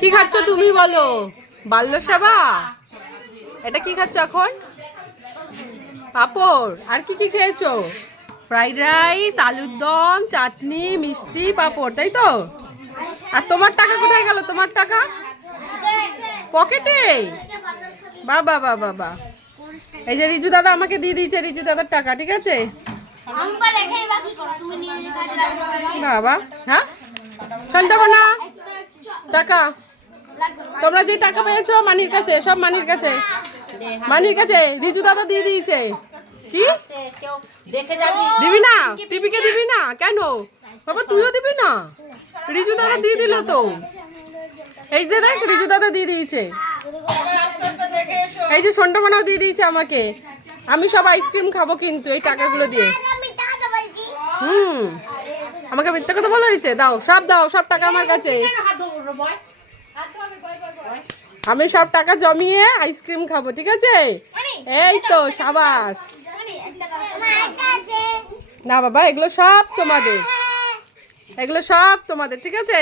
কি খাচ্ছ তুমি বলো? বাল্য সেবা? এটা কি খাচ্ছ এখন? পাঁপড়। আর কি কি খেয়েছো? ফ্রাইড রাইস, আলুর দম, চাটনি, মিষ্টি, পাঁপড়, তাই তো? আর তোমার টাকা কোথায় গেল? তোমার টাকা পকেটে? বাবা বাবা বাবা, এই যে রিজু দাদা আমাকে দিয়ে দিয়েছে, রিজু দাদার টাকা, ঠিক আছে বাবা। হ্যাঁ সন্টাবনা টাকা, তোমরা যে টাকা পেয়েছো মানির কাছে, সব মানির কাছে, মানির কাছে রিজু দাদা দিয়ে দিয়েছে। কি দিবি না? পিপিকে দিবি না কেন বাবা? তুইও দিবি না? রিজু দাদা দিয়ে দিল তো। এই যে দেখ, রিজু দাদা দিয়ে দিয়েছে। এই যে সন্টাবনাও দিয়ে দিয়েছে আমাকে। আমি সব আইসক্রিম খাবো কিন্তু এই টাকাগুলো দিয়ে। আমাকে মিথ্যা কথা বলা হয়েছে? দাও, সব দাও, সব টাকা আমার কাছে। আমি সব টাকা জমিয়ে আইসক্রিম খাবো, ঠিক আছে? এই তো সাবাস। না বাবা, এগুলো সব তোমাদের, এগুলো সব তোমাদের, ঠিক আছে?